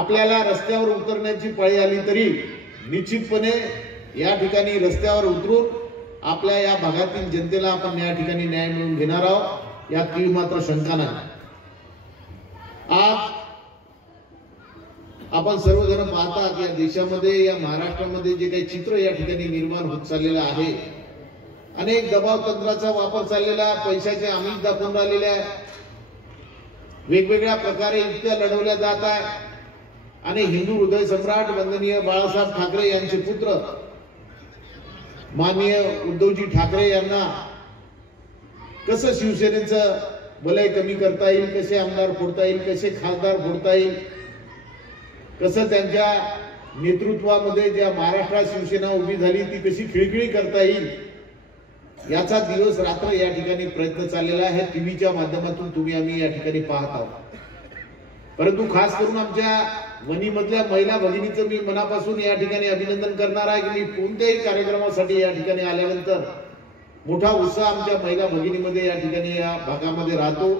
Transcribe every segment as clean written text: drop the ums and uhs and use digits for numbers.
आपल्याला रस्त्यावर उतरण्याची पाळी आली तरी निश्चितपणे या ठिकाणी रस्त्यावर उतरून आपल्या या भागातील जनतेला आपण या ठिकाणी न्याय मिळवून घेणार आहोत, यात काही मात्र शंका नाही। आज आपण सर्वजण पाहता की या देशामध्ये, या महाराष्ट्रामध्ये जे काही चित्र या ठिकाणी निर्माण होत चाललेलं आहे, अनेक दबाव तंत्राचा वापर चाललेला, पैशाचे आमिष दाखवून राहिलेल्या, वेगवेगळ्या प्रकारे युक्त्या लढवल्या जात आहे आणि हिंदू हृदय सम्राट वंदनीय बाळासाहेब ठाकरे यांचे पुत्र माननीय उद्धवजी ठाकरे यांना कसं शिवसेनेचं वलय कमी करता येईल, कसे आमदार फोडता येईल, कसे खासदार फोडता येईल, कसं त्यांच्या नेतृत्वामध्ये ज्या महाराष्ट्रात शिवसेना उभी झाली ती कशी खिळखिळी करता येईल, याचा दिवस रात्र या ठिकाणी प्रयत्न चाललेला आहे। टीव्हीच्या माध्यमातून तुम्ही आम्ही या ठिकाणी पाहत आहोत। परंतु खास करून आमच्या वणीमधल्या महिला भगिनीचं मी मनापासून या ठिकाणी अभिनंदन करणार आहे की मी कोणत्याही कार्यक्रमासाठी या ठिकाणी आल्यानंतर मोठा उत्साह आमच्या महिला भगिनीमध्ये या ठिकाणी या भागामध्ये राहतो।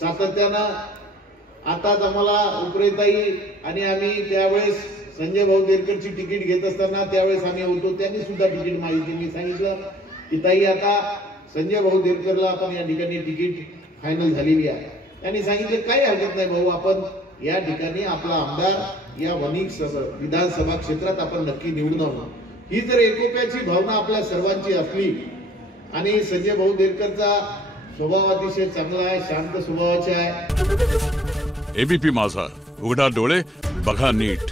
सातत्यानं आताच आम्हाला उपरेताई आणि आम्ही त्यावेळेस संजय भाऊ देरकरची तिकीट घेत असताना त्यावेळेस आम्ही होतो, त्यांनी सुद्धा तिकीट मागितली। मी सांगितलं की ताई आता संजय भाऊ देरकरला आपण या ठिकाणी तिकीट फायनल झालेली आहे। त्यांनी सांगितले काही हरकत नाही भाऊ, आपण या ठिकाणी आपला आमदार या वणी विधानसभा क्षेत्रात आपण नक्की निवडून आणू। ही जर एकोप्याची भावना आपल्या सर्वांची असली आणि संजय भाऊ देरकरचा स्वभाव अतिशय चांगला आहे, शांत स्वभावाचा आहे। एबीपी माझा, उघडा डोळे बघा नीट।